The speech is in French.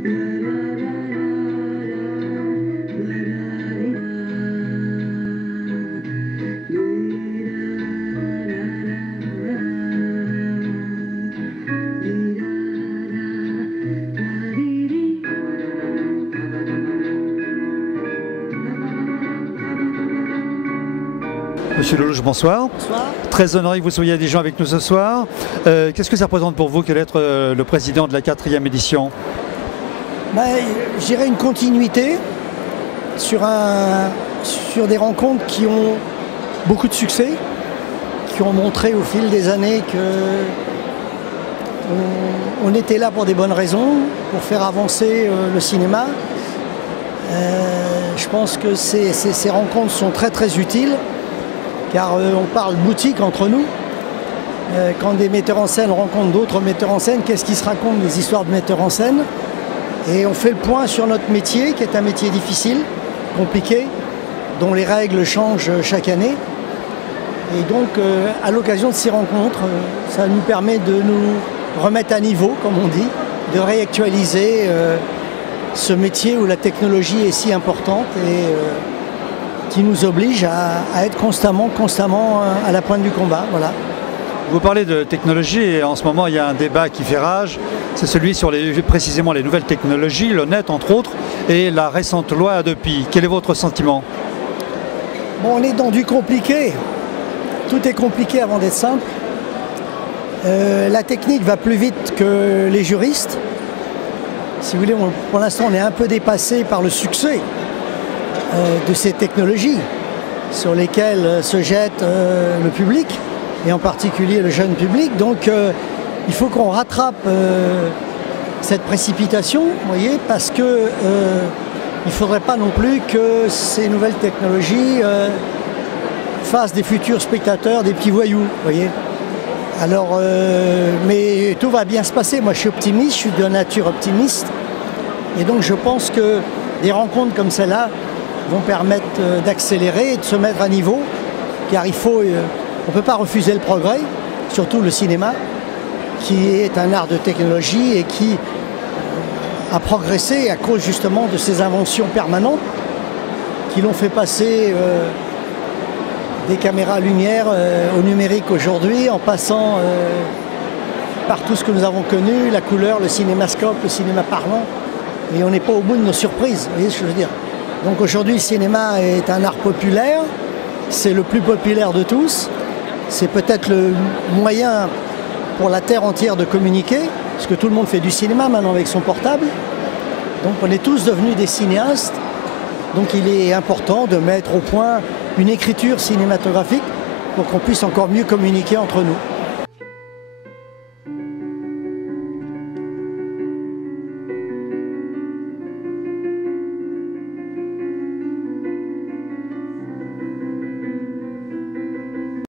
Monsieur Lelouch, bonsoir. Bonsoir. Très honoré que vous soyez à Dijon avec nous ce soir. Qu'est-ce que ça représente pour vous que d'être le président de la 4e édition? Je dirais une continuité sur des rencontres qui ont beaucoup de succès, qui ont montré au fil des années qu'on était là pour des bonnes raisons, pour faire avancer le cinéma. Je pense que ces rencontres sont très très utiles. Car on parle boutique entre nous. Quand des metteurs en scène rencontrent d'autres metteurs en scène, qu'est-ce qui se raconte des histoires de metteurs en scène? Et on fait le point sur notre métier, qui est un métier difficile, compliqué, dont les règles changent chaque année. Et donc, à l'occasion de ces rencontres, ça nous permet de nous remettre à niveau, comme on dit, de réactualiser ce métier où la technologie est si importante et qui nous oblige à être constamment à la pointe du combat. Voilà. Vous parlez de technologie et en ce moment il y a un débat qui fait rage, c'est celui sur précisément les nouvelles technologies, le net entre autres, et la récente loi Hadopi. Quel est votre sentiment? Bon, on est dans du compliqué. Tout est compliqué avant d'être simple. La technique va plus vite que les juristes. Si vous voulez, pour l'instant on est un peu dépassé par le succès de ces technologies sur lesquelles se jette le public et en particulier le jeune public. Donc il faut qu'on rattrape cette précipitation, vous voyez, parce que il ne faudrait pas non plus que ces nouvelles technologies fassent des futurs spectateurs des petits voyous, vous voyez. Alors, mais tout va bien se passer. Moi je suis optimiste, je suis de nature optimiste et donc je pense que des rencontres comme celle-là vont permettre d'accélérer et de se mettre à niveau, car on ne peut pas refuser le progrès, surtout le cinéma, qui est un art de technologie et qui a progressé à cause justement de ces inventions permanentes qui l'ont fait passer des caméras lumière au numérique aujourd'hui, en passant par tout ce que nous avons connu, la couleur, le cinémascope, le cinéma parlant, et on n'est pas au bout de nos surprises, vous voyez ce que je veux dire. Donc aujourd'hui, le cinéma est un art populaire, c'est le plus populaire de tous, c'est peut-être le moyen pour la terre entière de communiquer, parce que tout le monde fait du cinéma maintenant avec son portable, donc on est tous devenus des cinéastes, donc il est important de mettre au point une écriture cinématographique pour qu'on puisse encore mieux communiquer entre nous.